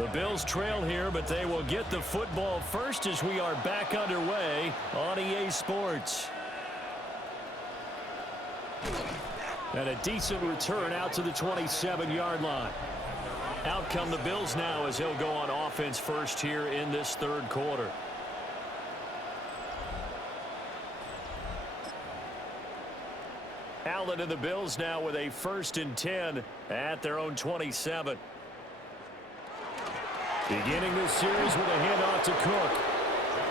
The Bills trail here, but they will get the football first as we are back underway on EA Sports. And a decent return out to the 27-yard line. Out come the Bills now as he'll go on offense first here in this third quarter. Allen and the Bills now with a 1st and 10 at their own 27. Beginning this series with a handoff to Cook.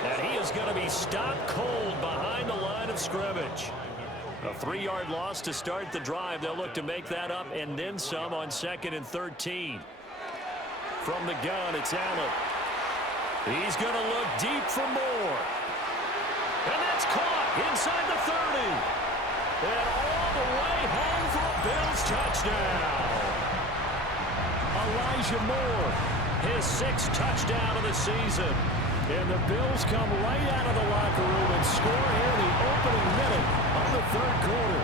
And he is going to be stopped cold behind the line of scrimmage. A 3-yard loss to start the drive. They'll look to make that up and then some on 2nd and 13. From the gun, it's Allen. He's going to look deep for more. And that's caught inside the 30. And all the way home for a Bills touchdown. Elijah Moore, his 6th touchdown of the season. And the Bills come right out of the locker room and score here in the opening minute of the third quarter.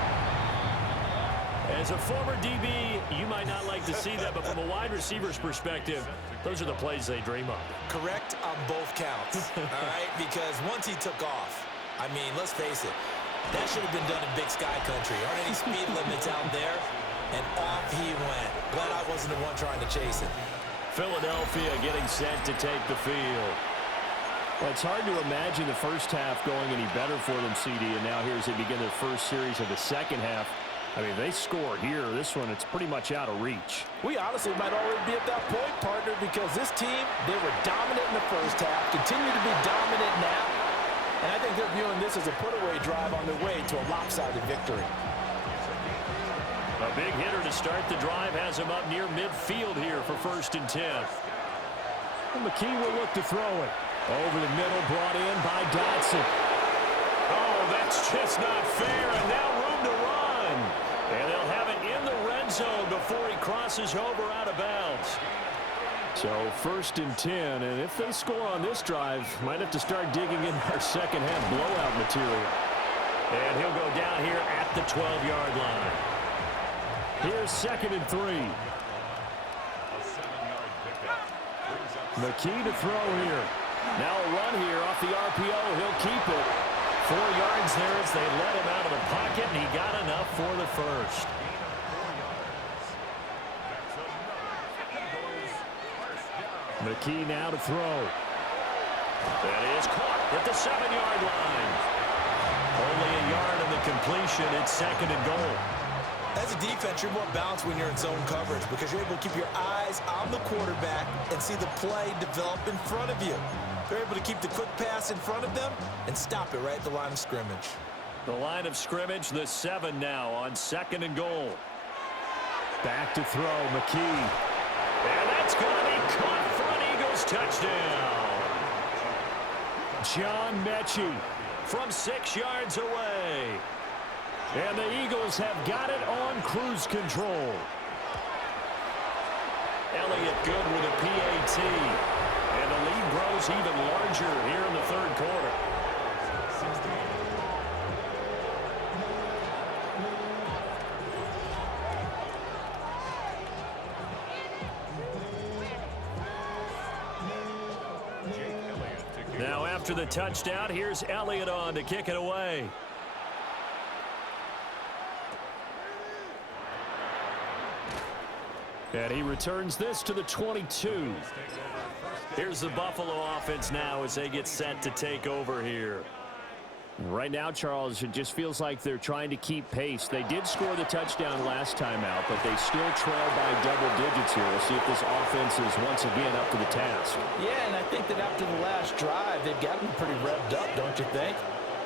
As a former DB, you might not like to see that, but from a wide receiver's perspective, those are the plays they dream of. Correct on both counts, all right? Because once he took off, I mean, let's face it, that should have been done in Big Sky Country. Aren't any speed limits out there? And off he went. Glad I wasn't the one trying to chase it. Philadelphia getting set to take the field. Well, it's hard to imagine the first half going any better for them, CD, and now here as they begin their first series of the second half. I mean, they score here. This one, it's pretty much out of reach. We honestly might already be at that point, partner, because this team, they were dominant in the first half, continue to be dominant now, and I think they're viewing this as a put-away drive on their way to a lopsided victory. A big hitter to start the drive has him up near midfield here for 1st and 10. And McKee will look to throw it. Over the middle, brought in by Dotson. Oh, that's just not fair, and now room to run. And they'll have it in the red zone before he crosses over out of bounds. So 1st and 10, and if they score on this drive, might have to start digging in our second half blowout material. And he'll go down here at the 12-yard line. Here's 2nd and 3. McKee to throw here. Now a run here off the RPO. He'll keep it. 4 yards there as they let him out of the pocket, and he got enough for the first. McKee now to throw. That is caught at the 7-yard line. Only a yard in the completion. It's 2nd and goal. As a defense, you're more balanced when you're in zone coverage because you're able to keep your eyes on the quarterback and see the play develop in front of you. They're able to keep the quick pass in front of them and stop it right at the line of scrimmage. The line of scrimmage, the 7 now on 2nd and goal. Back to throw, McKee. And that's going to be caught for an Eagles touchdown. John Mechie from 6 yards away. And the Eagles have got it on cruise control. Elliott good with a PAT. And the lead grows even larger here in the third quarter. Now after the touchdown, here's Elliott on to kick it away. And he returns this to the 22. Here's the Buffalo offense now as they get set to take over here. Right now, Charles, it just feels like they're trying to keep pace. They did score the touchdown last time out, but they still trail by double digits here. We'll see if this offense is once again up to the task. Yeah, and I think that after the last drive, they've gotten pretty revved up, don't you think?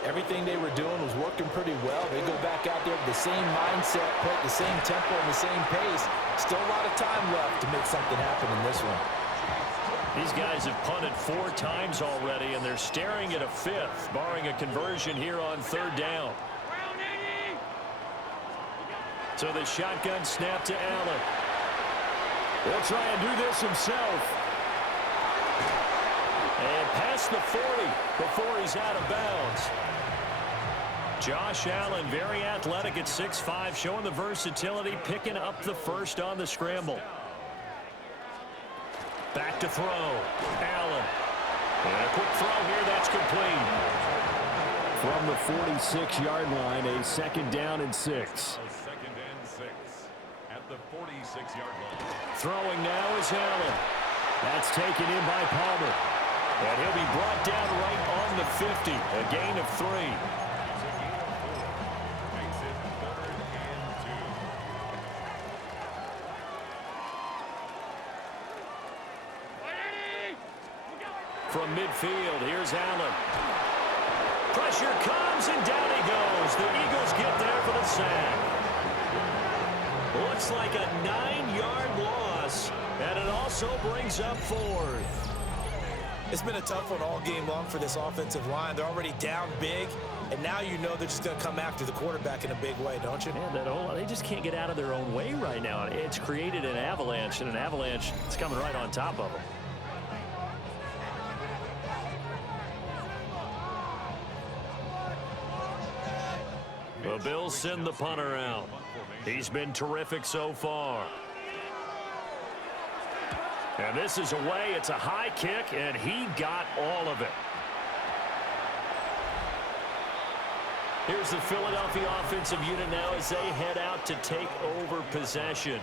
Everything they were doing was working pretty well. They go back out there with the same mindset, play at the same tempo and the same pace. Still a lot of time left to make something happen in this one. These guys have punted 4 times already, and they're staring at a 5th, barring a conversion here on 3rd down. So the shotgun snap to Allen. He'll try and do this himself. And past the 40 before he's out of bounds. Josh Allen, very athletic at 6'5", showing the versatility, picking up the first on the scramble. Back to throw. Allen. And a quick throw here. That's complete. From the 46-yard line, a 2nd down and 6. Second and 6 at the 46-yard line. Throwing now is Allen. That's taken in by Palmer. And he'll be brought down right on the 50. A gain of 3. Makes it 3rd and 2. From midfield, here's Allen. Pressure comes, and down he goes. The Eagles get there for the sack. Looks like a 9-yard loss, and it also brings up 4th. It's been a tough one all game long for this offensive line. They're already down big, and now you know they're just going to come after the quarterback in a big way, don't you? Man, they just can't get out of their own way right now. It's created an avalanche, and an avalanche is coming right on top of them. The Bills send the punter out. He's been terrific so far. And this is away. It's a high kick, and he got all of it. Here's the Philadelphia offensive unit now as they head out to take over possession.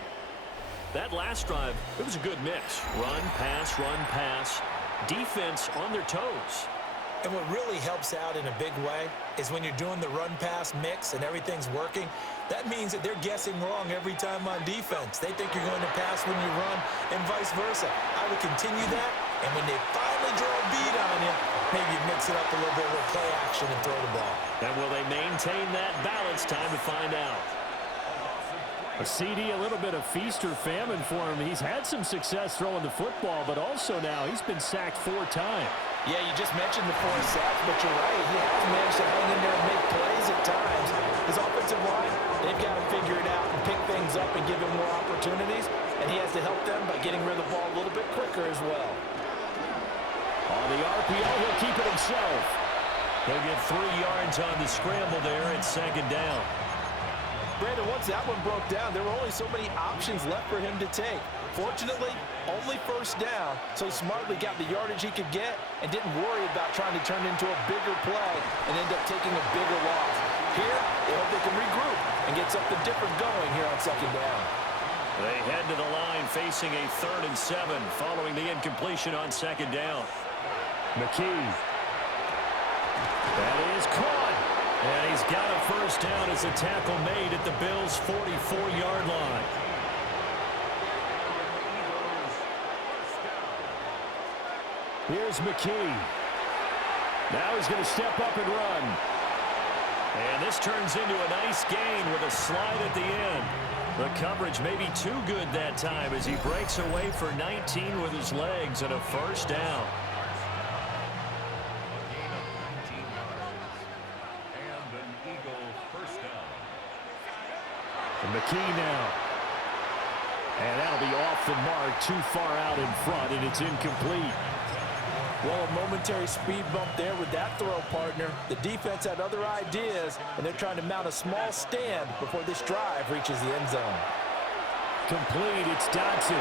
That last drive, it was a good mix. Run, pass, defense on their toes. And what really helps out in a big way is when you're doing the run-pass mix and everything's working, that means that they're guessing wrong every time on defense. They think you're going to pass when you run and vice versa. I would continue that, and when they finally draw a beat on you, maybe you mix it up a little bit with play action and throw the ball. And will they maintain that balance? Time to find out. A CD, a little bit of feast or famine for him. He's had some success throwing the football, but also now he's been sacked 4 times. Yeah, you just mentioned the 4 sacks, but you're right. He has managed to hang in there and make plays at times. His offensive line, they've got to figure it out and pick things up and give him more opportunities, and he has to help them by getting rid of the ball a little bit quicker as well. On the RPO, he'll keep it himself. He'll get 3 yards on the scramble there at 2nd down. Brandon, once that one broke down, there were only so many options left for him to take. Fortunately, only 1st down, so he smartly got the yardage he could get and didn't worry about trying to turn it into a bigger play and end up taking a bigger loss. Here, they hope they can regroup and get something different going here on 2nd down. They head to the line facing a 3rd and 7 following the incompletion on 2nd down. McKee. That is caught. And he's got a 1st down as a tackle made at the Bills' 44-yard line. Here's McKee. Now he's going to step up and run. And this turns into a nice gain with a slide at the end. The coverage may be too good that time as he breaks away for 19 with his legs and a 1st down. McKee now. And that'll be off the mark, too far out in front, and it's incomplete. Well, a momentary speed bump there with that throw, partner. The defense had other ideas, and they're trying to mount a small stand before this drive reaches the end zone. Complete, it's Dodson.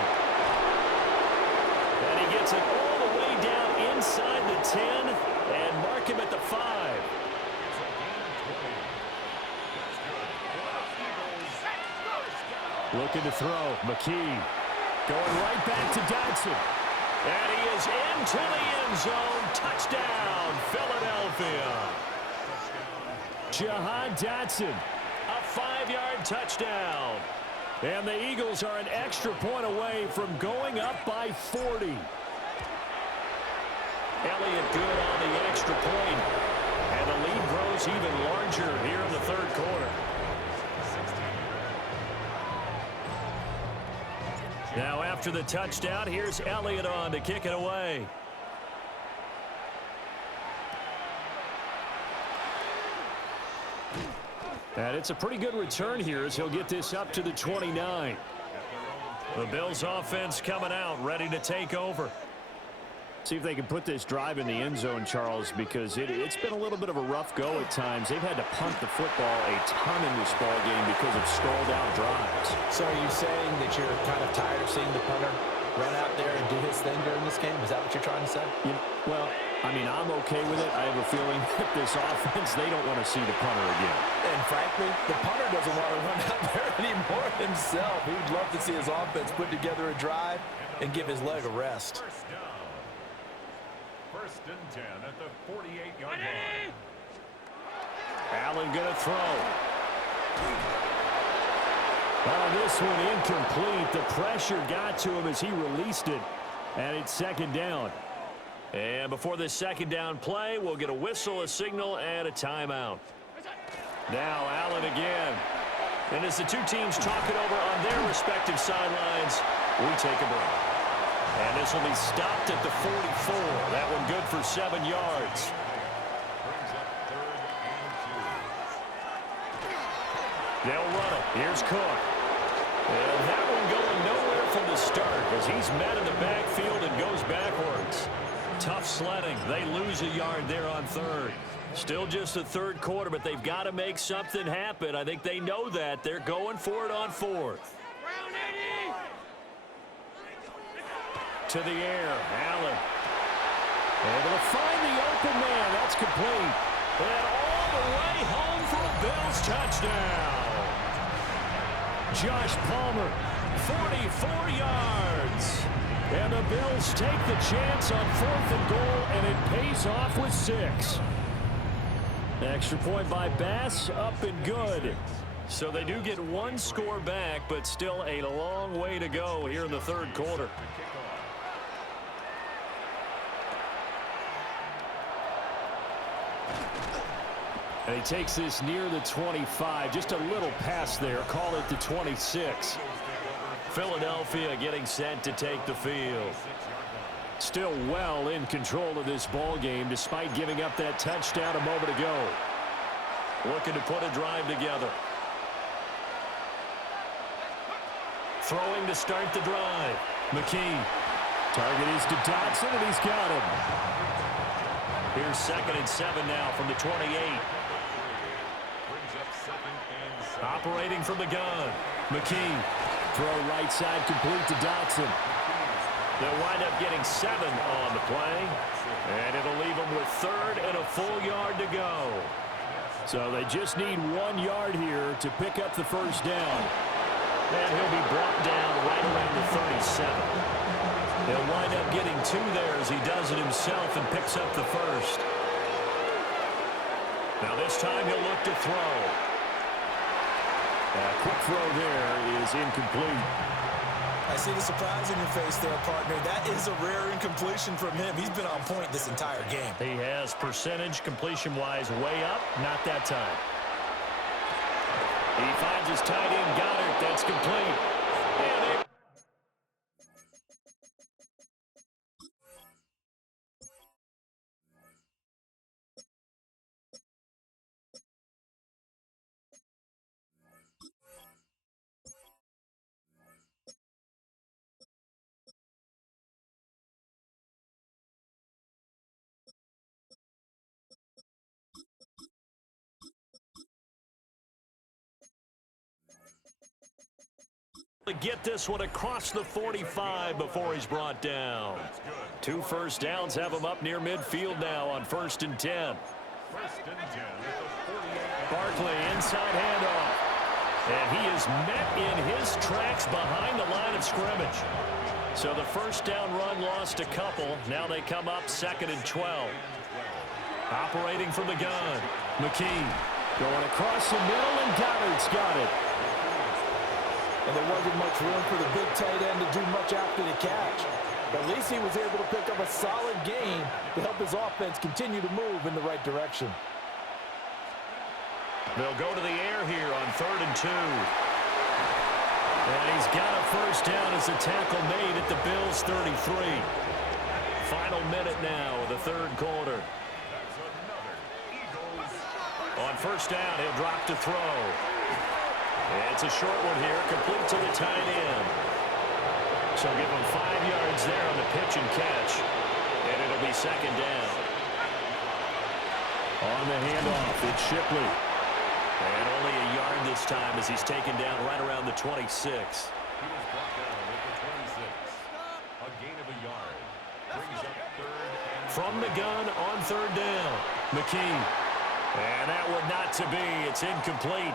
And he gets it all the way down inside the 10 and mark him at the 5. Looking to throw. McKee going right back to Dodson. And he is into the end zone. Touchdown, Philadelphia. Jahan Dotson, a 5-yard touchdown. And the Eagles are an extra point away from going up by 40. Elliott good on the extra point. And the lead grows even larger here in the 3rd quarter. Now after the touchdown, here's Elliott on to kick it away. And it's a pretty good return here as he'll get this up to the 29. The Bills offense coming out, ready to take over. See if they can put this drive in the end zone, Charles, because it's been a little bit of a rough go at times. They've had to punt the football a ton in this ball game because of stalled out drives. So are you saying that you're kind of tired of seeing the punter run out there and do his thing during this game? Is that what you're trying to say? Yeah, well, I mean, I'm okay with it. I have a feeling that this offense, they don't want to see the punter again. And frankly, the punter doesn't want to run out there anymore himself. He would love to see his offense put together a drive and give his leg a rest. First and 10 at the 48-yard line. Allen going to throw. Oh, this one incomplete. The pressure got to him as he released it. And it's second down. And before this second down play, we'll get a whistle, a signal, and a timeout. Now Allen again. And as the two teams talk it over on their respective sidelines, we take a break. And this will be stopped at the 44. That one good for 7 yards. They'll run it. Here's Cook. And that one going nowhere from the start as he's met in the backfield and goes backwards. Tough sledding. They lose a yard there on third. Still just the third quarter, but they've got to make something happen. I think they know that. They're going for it on fourth. To the air. Allen. Able to find the open man. That's complete. And all the way home for a Bills touchdown. Josh Palmer, 44 yards. And the Bills take the chance on 4th and goal, and it pays off with 6. Extra point by Bass, up and good. So they do get one score back, but still a long way to go here in the third quarter. And he takes this near the 25, just a little pass there, call it the 26. Philadelphia getting set to take the field. Still well in control of this ball game despite giving up that touchdown a moment ago. Looking to put a drive together. Throwing to start the drive. McKee. Target is to Dotson, and he's got him. Here's 2nd and 7 now from the 28. Operating from the gun. McKee. Throw right side complete to Dotson. They'll wind up getting 7 on the play. And it'll leave them with 3rd and a full yard to go. So they just need 1 yard here to pick up the first down. And he'll be brought down right around the 37. He'll wind up getting 2 there as he does it himself and picks up the first. Now this time he'll look to throw. A quick throw there is incomplete. I see the surprise in your face there, partner. That is a rare incompletion from him. He's been on point this entire game. He has percentage completion-wise way up. Not that time. He finds his tight end, Goddard. That's complete. And they to get this one across the 45 before he's brought down. 2 first downs have him up near midfield now on 1st and 10. Barkley inside handoff. And he is met in his tracks behind the line of scrimmage. So the first down run lost a couple. Now they come up 2nd and 12. Operating from the gun. McKee going across the middle, and Goddard's got it. And there wasn't much room for the big tight end to do much after the catch. But at least he was able to pick up a solid gain to help his offense continue to move in the right direction. They'll go to the air here on 3rd and 2. And he's got a first down as the tackle made at the Bills' 33. Final minute now of the third quarter. On first down, he'll drop to throw. It's a short one here, complete to the tight end. So give him 5 yards there on the pitch and catch. And it'll be 2nd down. On the handoff, it's Shipley. And only a yard this time as he's taken down right around the 26. from the gun on third down. McKee. And that one not to be. It's incomplete.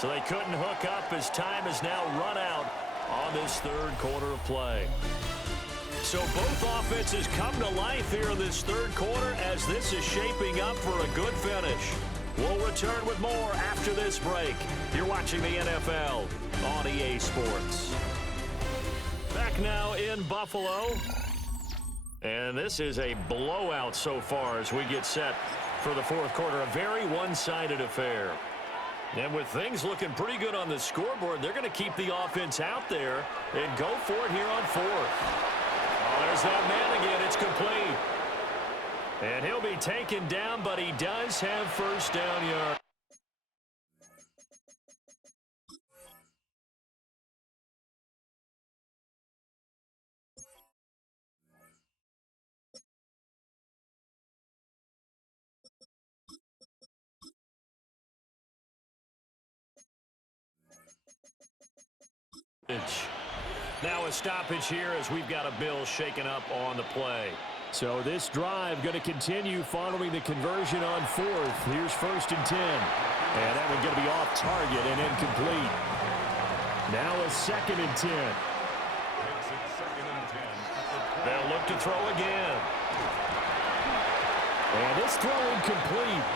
So they couldn't hook up as time has now run out on this third quarter of play. So both offenses come to life here in this third quarter as this is shaping up for a good finish. We'll return with more after this break. You're watching the NFL on EA Sports. Back now in Buffalo. And this is a blowout so far as we get set for the fourth quarter. A very one-sided affair. And with things looking pretty good on the scoreboard, they're going to keep the offense out there and go for it here on fourth. Oh, there's that man again. It's complete. And he'll be taken down, but he does have first down yard. Now a stoppage here as we've got a Bill shaken up on the play. So this drive going to continue following the conversion on fourth. Here's 1st and 10. And that one going to be off target and incomplete. Now a 2nd and 10. They'll look to throw again. And this throw incomplete.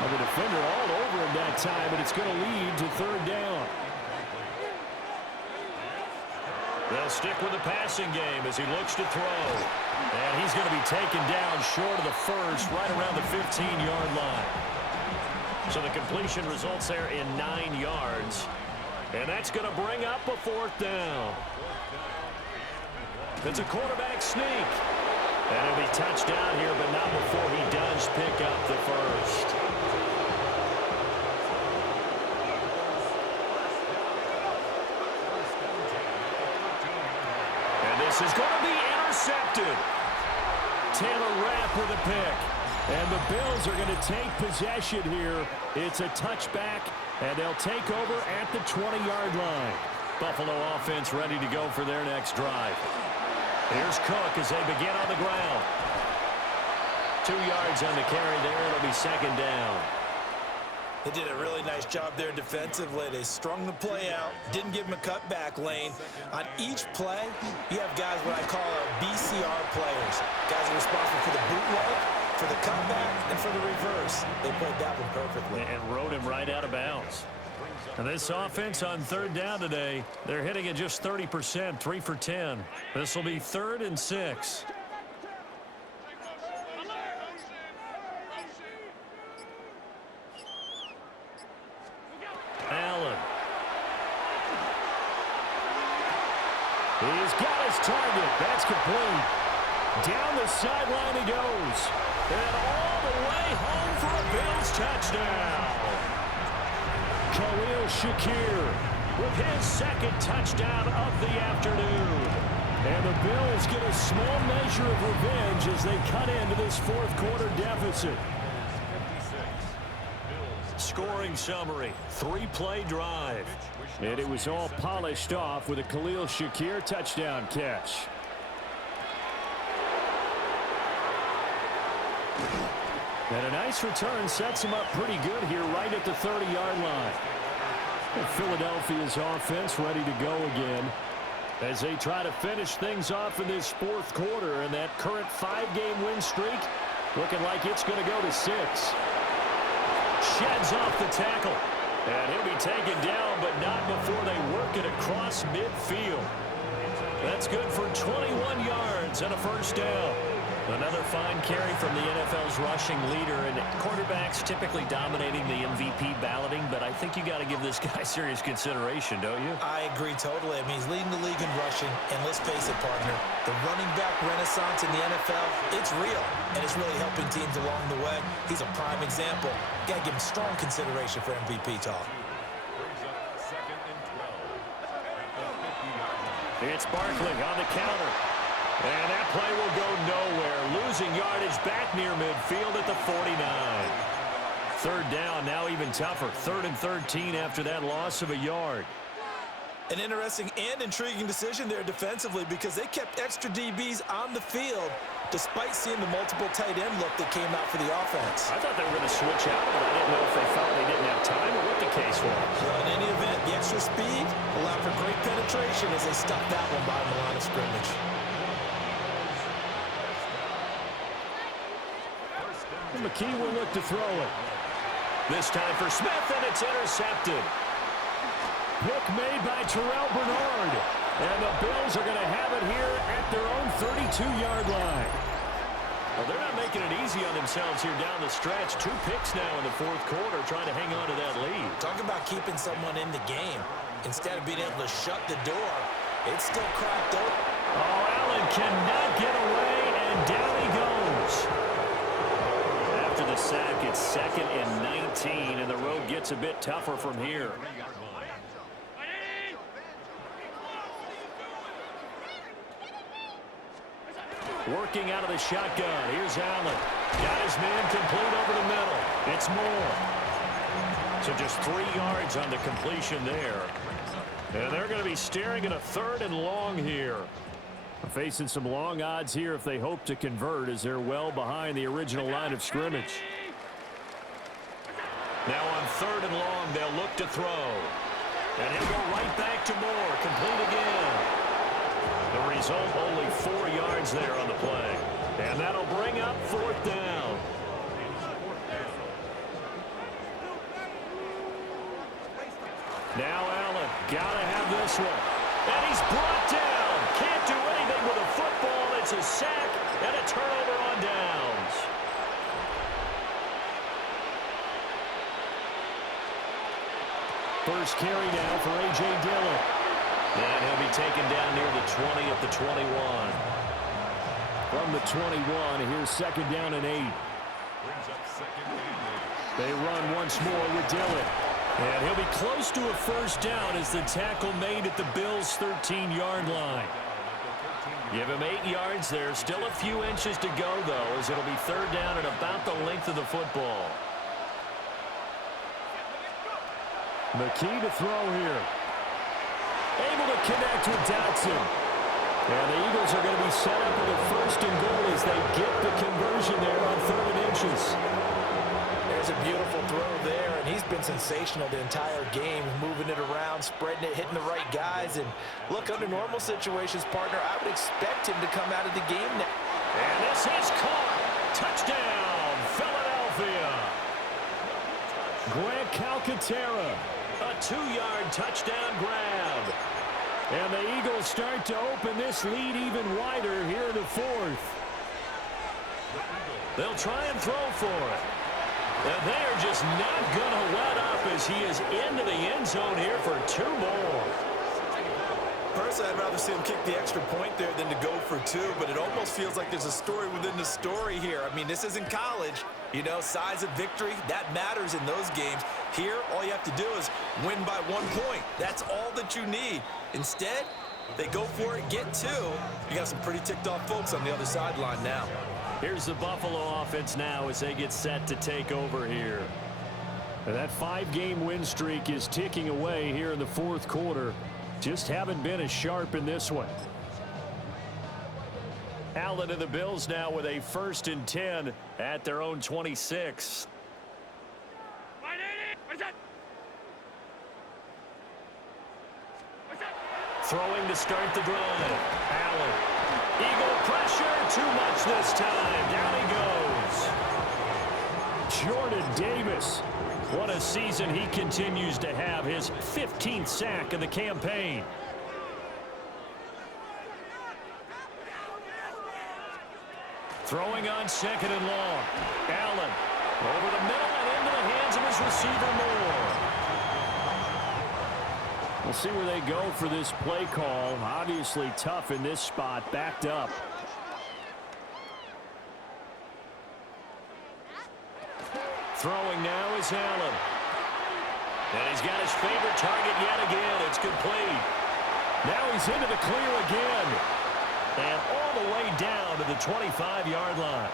The defender all over him that time, but it's going to lead to third down. They'll stick with the passing game as he looks to throw. And he's going to be taken down short of the first, right around the 15-yard line. So the completion results there in 9 yards. And that's going to bring up a 4th down. It's a quarterback sneak. And he'll be touched down here, but not before he does pick up the first. This is going to be intercepted. Taylor Rapp with a pick. And the Bills are going to take possession here. It's a touchback, and they'll take over at the 20-yard line. Buffalo offense ready to go for their next drive. Here's Cook as they begin on the ground. 2 yards on the carry there. It'll be 2nd down. They did a really nice job there defensively. They strung the play out, didn't give him a cutback lane. On each play, you have guys what I call our BCR players. Guys are responsible for the bootleg, for the cutback, and for the reverse. They played that one perfectly. And rode him right out of bounds. And this offense on third down today, they're hitting at just 30%, 3 for 10. This will be 3rd and 6. He's got his target. That's complete. Down the sideline he goes. And all the way home for a Bills touchdown. Khalil Shakir with his 2nd touchdown of the afternoon. And the Bills get a small measure of revenge as they cut into this fourth quarter deficit. Scoring summary, 3-play drive. And it was all polished off with a Khalil Shakir touchdown catch. And a nice return sets him up pretty good here right at the 30-yard line. And Philadelphia's offense ready to go again as they try to finish things off in this fourth quarter. And that current 5-game win streak looking like it's going to go to 6. Sheds off the tackle. And he'll be taken down, but not before they work it across midfield. That's good for 21 yards and a first down. Another fine carry from the NFL's rushing leader, and quarterbacks typically dominating the MVP balloting, but I think you got to give this guy serious consideration, don't you? I agree totally. I mean, he's leading the league in rushing, and let's face it, partner, the running back renaissance in the NFL, it's real, and it's really helping teams along the way. He's a prime example. Got to give him strong consideration for MVP talk. It's Barkley on the counter. And that play will go nowhere. Losing yardage back near midfield at the 49. Third down, now even tougher. 3rd and 13 after that loss of a yard. An interesting and intriguing decision there defensively because they kept extra DBs on the field, despite seeing the multiple tight end look that came out for the offense. I thought they were going to switch out, but I didn't know if they felt they didn't have time or what the case was. Well, in any event, the extra speed allowed for great penetration as they stuffed that one by the line of scrimmage. And McKee will look to throw it. This time for Smith, and it's intercepted. Pick made by Terrell Bernard. And the Bills are going to have it here at their own 32-yard line. Well, they're not making it easy on themselves here down the stretch. 2 picks now in the fourth quarter, trying to hang on to that lead. Talk about keeping someone in the game. Instead of being able to shut the door, it's still cracked open. Oh, Allen cannot get away, and down he goes. After the sack, it's 2nd and 19, and the road gets a bit tougher from here. Working out of the shotgun. Here's Allen. Got his man complete over the middle. It's Moore. So just 3 yards on the completion there. And they're going to be staring at a 3rd and long here. Facing some long odds here if they hope to convert, as they're well behind the original line of scrimmage. Now on 3rd and long, they'll look to throw. And he'll go right back to Moore. Complete again. The result, only 4 yards there on the play. And that'll bring up 4th down. Now Allen, gotta have this one. And he's brought down. Can't do anything with a football. It's a sack and a turnover on downs. First carry now for A.J. Dillon. And he'll be taken down near the 20 at the 21. From the 21, here's 2nd down and 8. They run once more with Dillon. And he'll be close to a first down as the tackle made at the Bills' 13-yard line. Give him 8 yards there. Still a few inches to go, though, as it'll be 3rd down and about the length of the football. McKee to throw here. Able to connect with Dotson. And the Eagles are going to be set up with a 1st and goal as they get the conversion there on 3rd and inches. There's a beautiful throw there, and he's been sensational the entire game, moving it around, spreading it, hitting the right guys. And look, under normal situations, partner, I would expect him to come out of the game now. And this is caught. Touchdown, Philadelphia. Grant Calcaterra, a 2-yard touchdown grab. And the Eagles start to open this lead even wider here in the 4th. They'll try and throw for it. And they are just not going to let up as he is into the end zone here for 2 more. Personally, I'd rather see him kick the extra point there than to go for 2, but it almost feels like there's a story within the story here. I mean, this isn't college. You know, size of victory, that matters in those games. Here, all you have to do is win by 1 point. That's all that you need. Instead, they go for it, get 2. You got some pretty ticked off folks on the other sideline now. Here's the Buffalo offense now as they get set to take over here. And that 5-game win streak is ticking away here in the 4th quarter. Just haven't been as sharp in this one. Allen and the Bills now with a 1st and 10 at their own 26. Throwing to start the drive. Allen. Eagle pressure. Too much this time. Down he goes. Jordan Davis. What a season he continues to have. His 15th sack of the campaign. Throwing on 2nd and long. Allen over the middle and into the hands of his receiver Moore. We'll see where they go for this play call. Obviously tough in this spot, backed up. Throwing now is Allen. And he's got his favorite target yet again. It's complete. Now he's into the clear again. And all the way down to the 25-yard line.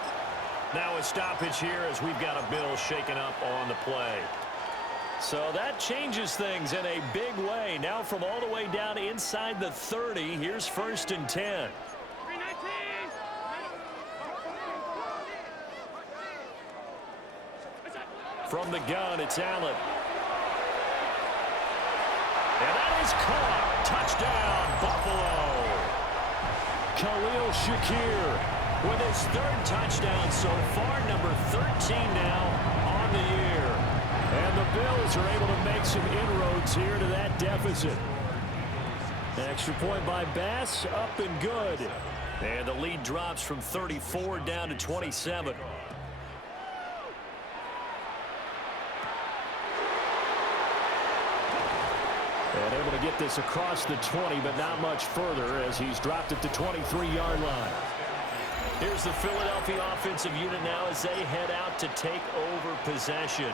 Now a stoppage here as we've got a Bill shaken up on the play. So that changes things in a big way. Now from all the way down inside the 30, here's 1st and 10. From the gun, it's Allen. And that is caught. Touchdown, Buffalo. Khalil Shakir with his third touchdown so far, number 13 now on the year. And the Bills are able to make some inroads here to that deficit. An extra point by Bass, up and good. And the lead drops from 34 down to 27. And able to get this across the 20, but not much further as he's dropped at the 23-yard line. Here's the Philadelphia offensive unit now as they head out to take over possession.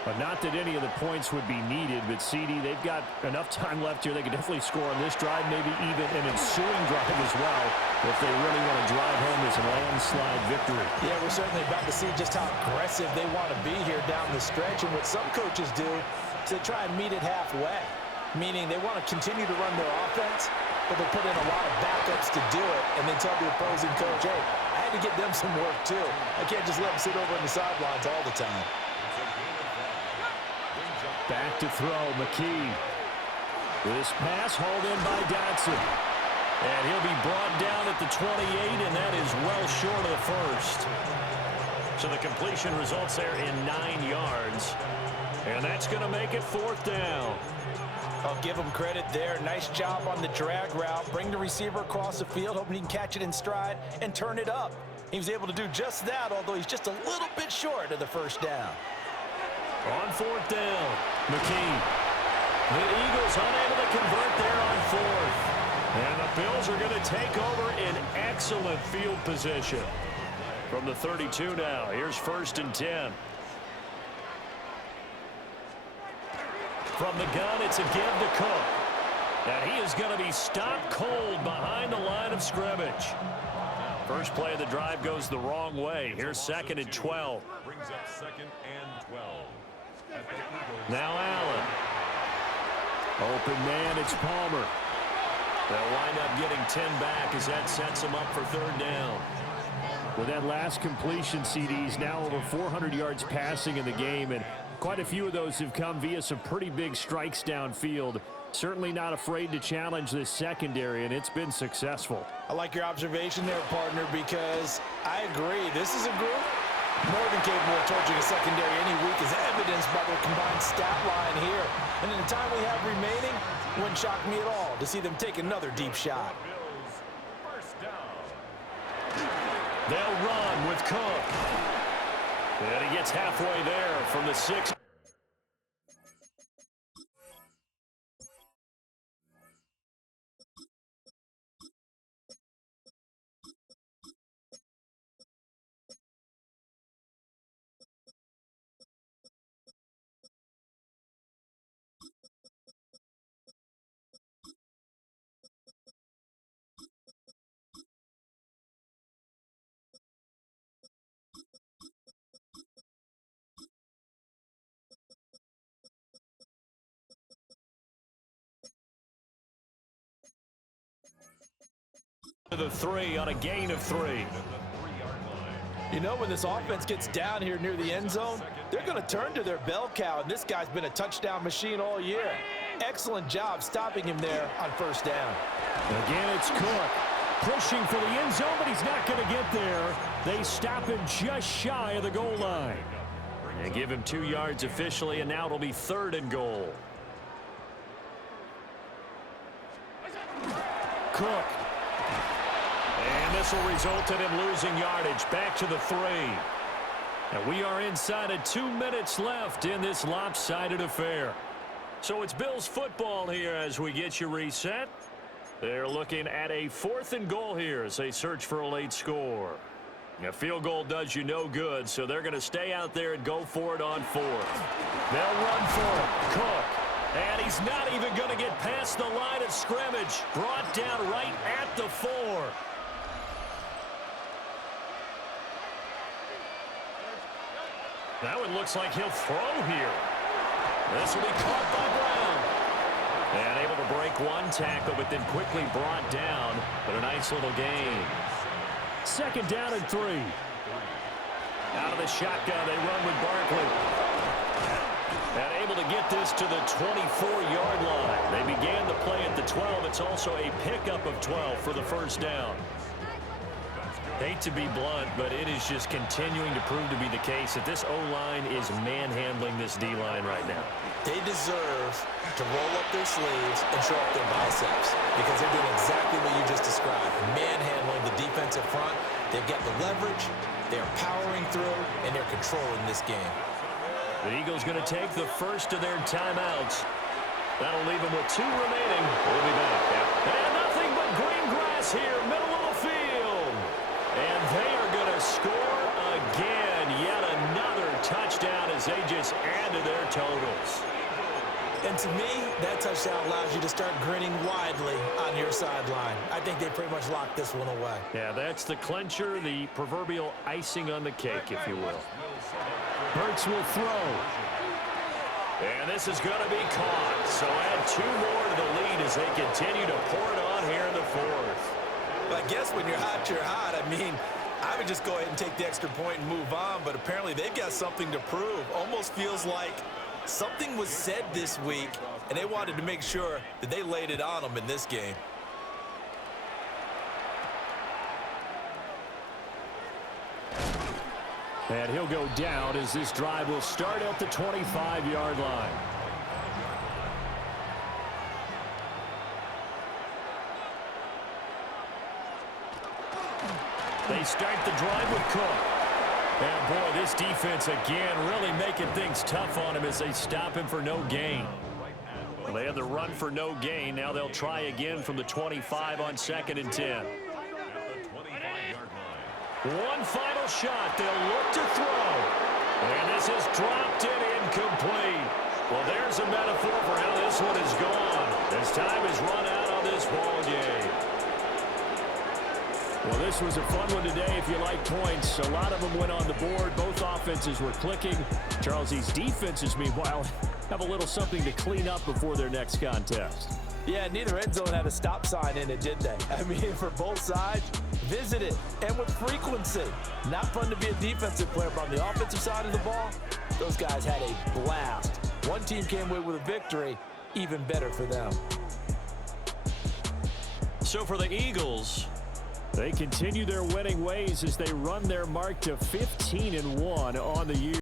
But not that any of the points would be needed, but CD, they've got enough time left here. They can definitely score on this drive, maybe even an ensuing drive as well, if they really want to drive home this landslide victory. Yeah, we're certainly about to see just how aggressive they want to be here down the stretch. And what some coaches do is they try and meet it halfway, meaning they want to continue to run their offense, but they'll put in a lot of backups to do it and then tell the opposing coach, hey, I had to get them some work too. I can't just let them sit over on the sidelines all the time. Back to throw, McKee. This pass hauled in by Dotson. And he'll be brought down at the 28, and that is well short of the first. So the completion results there in 9 yards. And that's going to make it 4th down. I'll give him credit there. Nice job on the drag route. Bring the receiver across the field, hoping he can catch it in stride and turn it up. He was able to do just that, although he's just a little bit short of the first down. On 4th down, McKee. The Eagles unable to convert there on 4th. And the Bills are going to take over in excellent field position. From the 32 now, here's 1st and 10. From the gun, it's a give to Cook. And he is going to be stopped cold behind the line of scrimmage. First play of the drive goes the wrong way. Here's 2nd and 12. Brings up 2nd and 12. Now Allen. Open man, it's Palmer. They'll wind up getting 10 back as that sets them up for 3rd down. With that last completion, CD's now over 400 yards passing in the game, and quite a few of those have come via some pretty big strikes downfield. Certainly not afraid to challenge this secondary, and it's been successful. I like your observation there, partner, because I agree. This is a group more than capable of torching a secondary any week, as evidenced by their combined stat line here. And in the time we have remaining, wouldn't shock me at all to see them take another deep shot. They'll run with Cook. And he gets halfway there from the 6. To the 3 on a gain of 3. You know, when this offense gets down here near the end zone, they're going to turn to their bell cow, and this guy's been a touchdown machine all year. Excellent job stopping him there on 1st down. Again, it's Cook pushing for the end zone, but he's not going to get there. They stop him just shy of the goal line. And give him 2 yards officially, and now it'll be 3rd and goal. Cook. And this will result in him losing yardage. Back to the 3. And we are inside of 2 minutes left in this lopsided affair. So it's Bills football here as we get you reset. They're looking at a 4th and goal here as they search for a late score. A field goal does you no good, so they're going to stay out there and go for it on 4th. They'll run for it. Cook. And he's not even going to get past the line of scrimmage. Brought down right at the 4. That one looks like he'll throw here. This will be caught by Brown. And able to break one tackle, but then quickly brought down. But a nice little gain. 2nd down and 3. Out of the shotgun, they run with Barkley. And able to get this to the 24-yard line. They began the play at the 12. It's also a pickup of 12 for the first down. Hate to be blunt, but it is just continuing to prove to be the case that this O-line is manhandling this D-line right now. They deserve to roll up their sleeves and show up their biceps because they're doing exactly what you just described, manhandling the defensive front. They've got the leverage, they're powering through, and they're controlling this game. The Eagles going to take the first of their timeouts. That'll leave them with 2 remaining. We'll be back. And nothing but green grass here, middle of the field. And they are going to score again. Yet another touchdown as they just add to their totals. And to me, that touchdown allows you to start grinning widely on your sideline. I think they pretty much locked this one away. Yeah, that's the clincher, the proverbial icing on the cake, if you will. Hurts will throw. And this is going to be caught. So add 2 more to the lead as they continue to pour it on here in the 4th. I guess when you're hot, you're hot. I mean, I would just go ahead and take the extra point and move on, but apparently they've got something to prove. Almost feels like something was said this week, and they wanted to make sure that they laid it on them in this game. And he'll go down as this drive will start at the 25-yard line. They start the drive with Cook. And boy, this defense again really making things tough on him as they stop him for no gain. Well, they had the run for no gain. Now they'll try again from the 25 on 2nd and 10. One final shot. They'll look to throw. And this is dropped and incomplete. Well, there's a metaphor for how this one is gone. As time is run out on this ball game. Well, this was a fun one today if you like points. A lot of them went on the board. Both offenses were clicking. Charles, these defenses, meanwhile, have a little something to clean up before their next contest. Yeah, neither end zone had a stop sign in it, did they? I mean, for both sides, visit it, and with frequency. Not fun to be a defensive player, but on the offensive side of the ball, those guys had a blast. One team came away with a victory, even better for them. So for the Eagles, they continue their winning ways as they run their mark to 15-1 on the year.